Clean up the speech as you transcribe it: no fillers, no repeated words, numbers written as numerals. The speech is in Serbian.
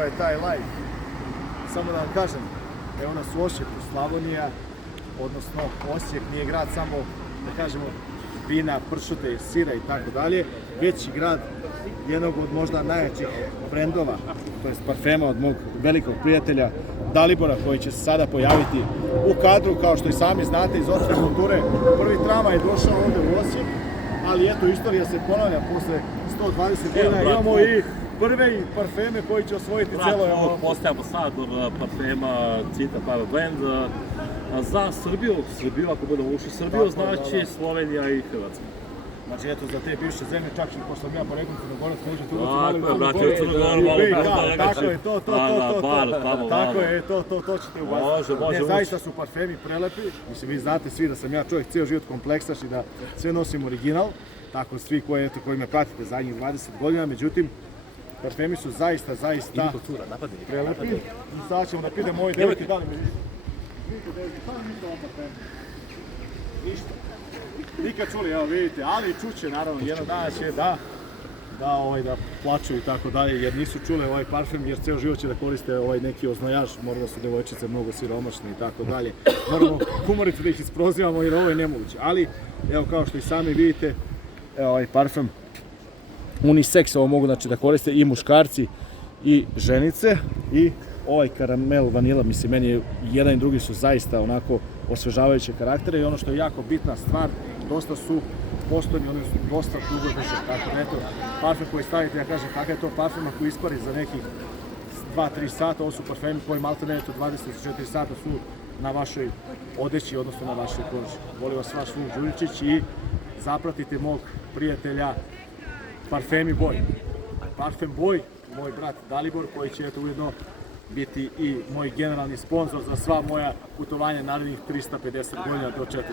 to je taj live. Samo da vam kažem, evo nas u Osijeku, Slavonija, odnosno Osijek nije grad samo, da kažemo, vina, pršute, sira i tako dalje, već i grad jednog od možda najjačih brendova, to je parfema od mog velikog prijatelja Dalibora, koji će se sada pojaviti u kadru, kao što i sami znate iz opšte kulture. Prvi tramvaj je došao ovde u Osijek, ali eto, istorija se ponavlja posle 120 godina. Imamo i prve parfeme koji će osvojiti celo Evropu. Postaje ambasador parfema Cita Power Blend za Srbiju. Ako budemo ušli Srbiju, znači Slovenija i Hrvatska. Znači, eto, za te bivše zemlje, čak i pošto sam ja poreklom Crnogorac, možete uvijek tako je, to ćete ubaciti. Ne, zaista su parfemi prelepi. Mislim, vi znate svi da sam ja čovjek cijel život kompleksaš i da sve nosim original. Tako svi koji me pratite zadnjih 20 godina, međutim, parfemi su zaista prelepi. I sada ćemo da pitamo ovoj devojke da li mi vidite devojke, šta vam mislite o ovom parfemu? Ništa. Nikad čuli, evo vidite, ali čuće naravno, jednog dana će da plaču i tako dalje, jer nisu čule ovaj parfem, jer ceo život će da koriste ovaj neki oznojaž, možda su devojčice mnogo siromašne i tako dalje. Moramo humoricu da ih isprozivamo jer ovo je nemoguće, ali evo kao što i sami vidite, evo ovaj parfem unisex, ovo mogu znači da koriste i muškarci i ženice i ovaj karamel vanila, mislim, meni jedan i drugi su zaista onako osvežavajuće karaktere i ono što je jako bitna stvar, dosta su postojni, oni su dosta dugo drže, tako da eto, parfem koji stavite, ja kažem kakav je to parfem ako ispari za nekih 2-3 sata, ovo su parfemi koji maltene eto 24 sata su na vašoj odeći, odnosno na vašoj koži. Volim vas vaš Vuk Đuričić i zapratite mog prijatelja Parfemi Boj. Parfem Boj, moj brat Dalibor, koji će eto ujedno biti i moj generalni sponsor za sva moja putovanja narednih 350 godina do 400 godina.